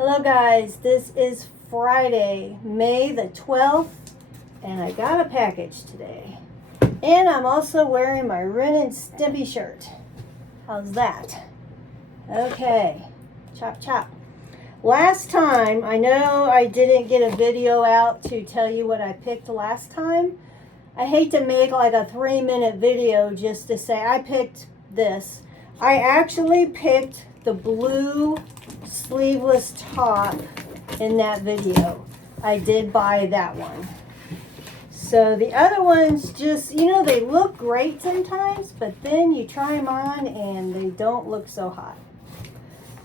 Hello guys, this is Friday, May the 12th, and I got a package today. And I'm also wearing my Ren and Stimpy shirt. How's that? Okay, chop chop. Last time, I know I didn't get a video out to tell you what I picked last time. I hate to make like a 3-minute video just to say I picked this. I actually picked the blue sleeveless top in that video. I did buy that one. So the other ones just, you know, they look great sometimes, but then you try them on and they don't look so hot.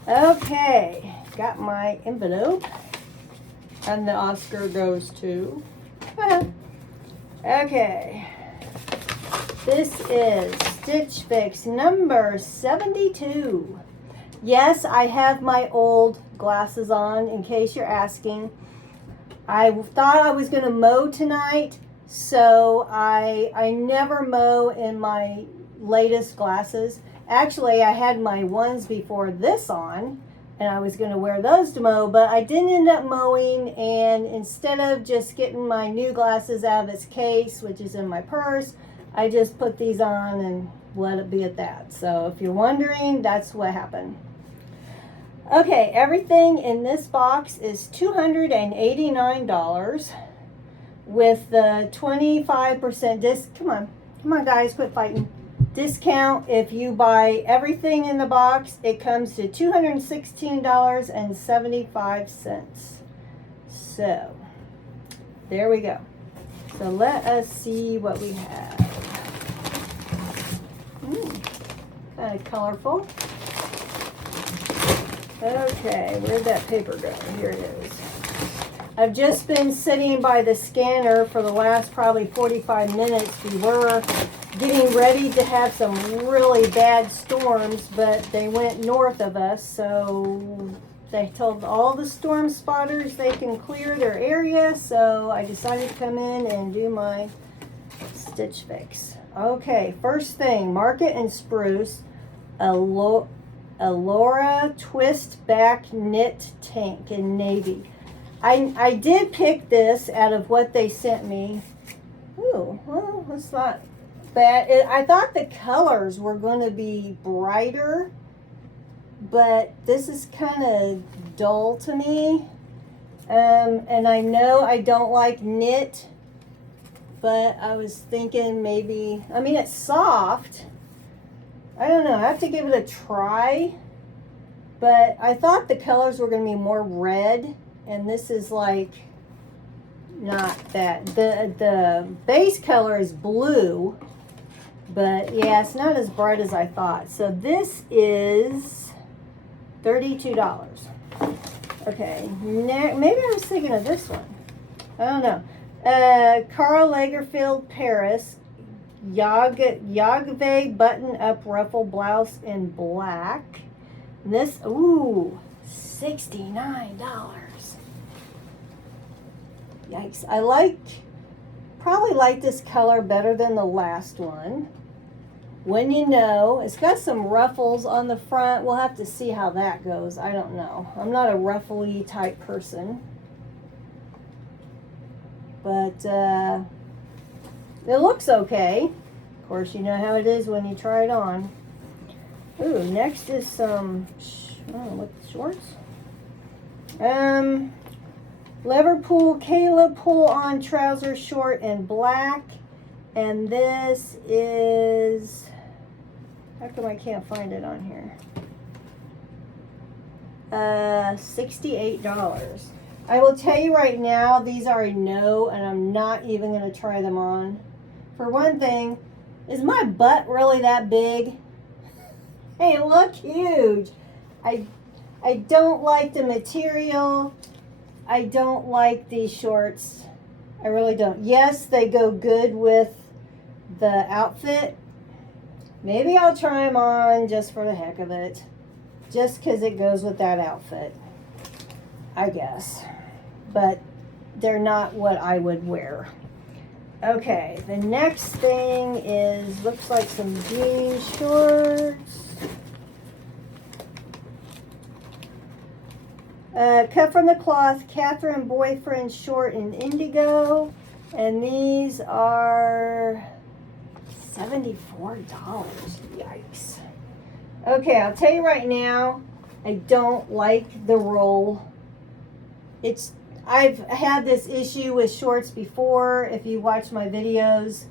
Okay, got my envelope. And the Oscar goes to. Okay. This is Stitch Fix number 72. Yes, I have my old glasses on in case you're asking. I thought I was going to mow tonight, so I never mow in my latest glasses. Actually, I had my ones before this on, and I was going to wear those to mow, but I didn't end up mowing, and instead of just getting my new glasses out of its case, which is in my purse, I just put these on and let it be at that. So if you're wondering, that's what happened. Okay, everything in this box is $289 with the 25% disc. Come on guys, quit fighting. Discount. If you buy everything in the box, it comes to $216.75. So there we go. So let us see what we have. Kind of colorful. Okay, where'd that paper go? Here it is. I've just been sitting by the scanner for the last probably 45 minutes. We were getting ready to have some really bad storms, but they went north of us, so they told all the storm spotters they can clear their area, so I decided to come in and do my Stitch Fix. Okay, first thing, Market and Spruce, Allura Twist Back Knit Tank in navy. I did pick this out of what they sent me. Ooh, well, that's not bad. I thought the colors were going to be brighter, but this is kind of dull to me. And I know I don't like knit, but I was thinking maybe, I mean, it's soft. I don't know, I have to give it a try, but I thought the colors were going to be more red, and this is like not that. The base color is blue, but yeah, it's not as bright as I thought. So this is $32. Okay, maybe I was thinking of this one. I don't know. Karl Lagerfeld Paris Yagve button-up ruffle blouse in black. And this, ooh, $69. Yikes. I probably like this color better than the last one. When you know, it's got some ruffles on the front. We'll have to see how that goes. I don't know. I'm not a ruffly type person. But, it looks okay. Of course, you know how it is when you try it on. Ooh, next is some, I don't know what, shorts? Liverpool Kayla pull-on trouser short in black. And this is, how come I can't find it on here? $68. I will tell you right now, these are a no, and I'm not even going to try them on. For one thing, is my butt really that big? Hey, look huge. I don't like the material. I don't like these shorts. I really don't. Yes, they go good with the outfit. Maybe I'll try them on just for the heck of it. Just because it goes with that outfit, I guess. But they're not what I would wear. Okay, the next thing is, looks like some jean shorts. Cut from the cloth, Catherine boyfriend short in indigo. And these are $74. Yikes. Okay, I'll tell you right now, I don't like the roll. I've had this issue with shorts before. If you watch my videos,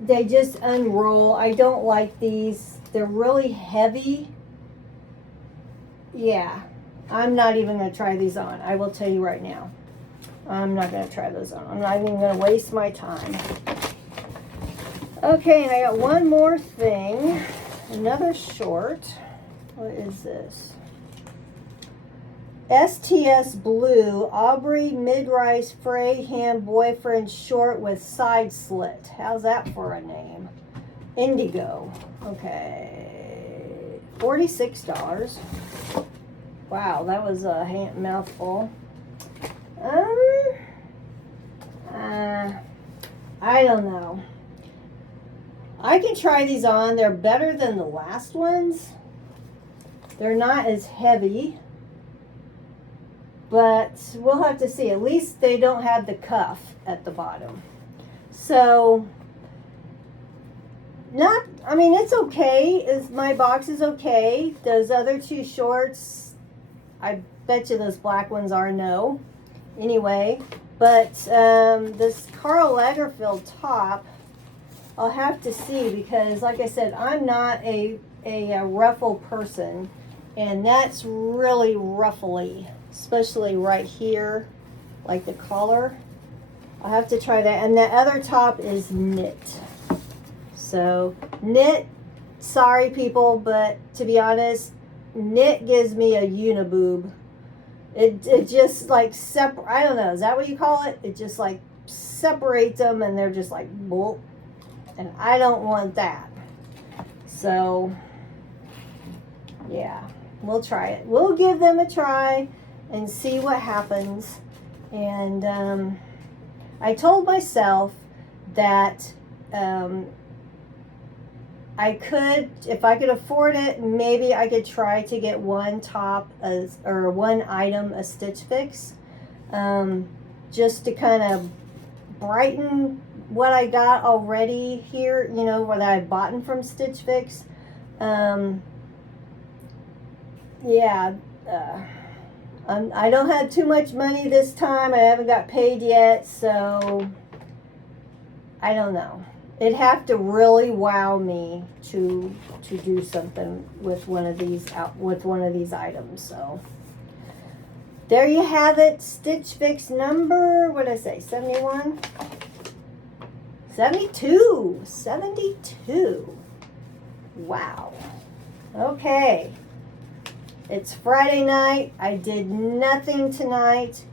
they just unroll. I don't like these. They're really heavy. Yeah, I'm not even going to try these on. I will tell you right now. I'm not going to try those on. I'm not even going to waste my time. Okay, and I got one more thing. Another short. What is this? STS Blue Aubrey Mid-Rise Frey Hand Boyfriend short with side slit. How's that for a name? Indigo. Okay. $46. Wow, that was a mouthful. I don't know. I can try these on. They're better than the last ones. They're not as heavy. But we'll have to see. At least they don't have the cuff at the bottom. So, it's okay. My box is okay. Those other two shorts, I bet you those black ones are no. Anyway, but this Karl Lagerfeld top, I'll have to see because, like I said, I'm not a ruffle person. And that's really ruffly. Especially right here, like the collar. I'll have to try that. And the other top is knit. So, knit, sorry people, but to be honest, knit gives me a uniboob. It just like I don't know, is that what you call it? It just like separates them and they're just like, boop. And I don't want that. So, yeah, we'll try it. We'll give them a try and see what happens. And I told myself that I could, if I could afford it, maybe I could try to get one top or one item a Stitch Fix, just to kind of brighten what I got already here, what I've bought from Stitch Fix. I don't have too much money this time. I haven't got paid yet, so I don't know. It'd have to really wow me to do something with one of these items. So there you have it. Stitch Fix number, what did I say? 71? 72. 72. Wow. Okay. It's Friday night. I did nothing tonight.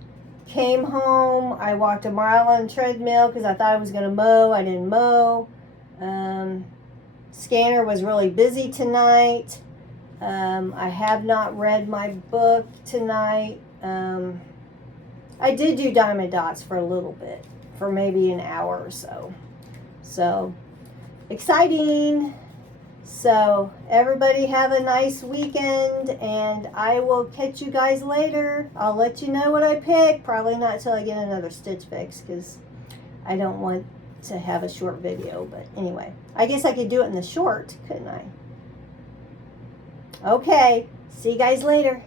Came home. I walked a mile on the treadmill because I thought I was going to mow. I didn't mow. Scanner was really busy tonight. I have not read my book tonight. I did do diamond dots for a little bit, for maybe an hour or so. So, exciting. So, everybody have a nice weekend, and I will catch you guys later. I'll let you know what I pick. Probably not until I get another Stitch Fix, because I don't want to have a short video. But anyway, I guess I could do it in the short, couldn't I? Okay, see you guys later.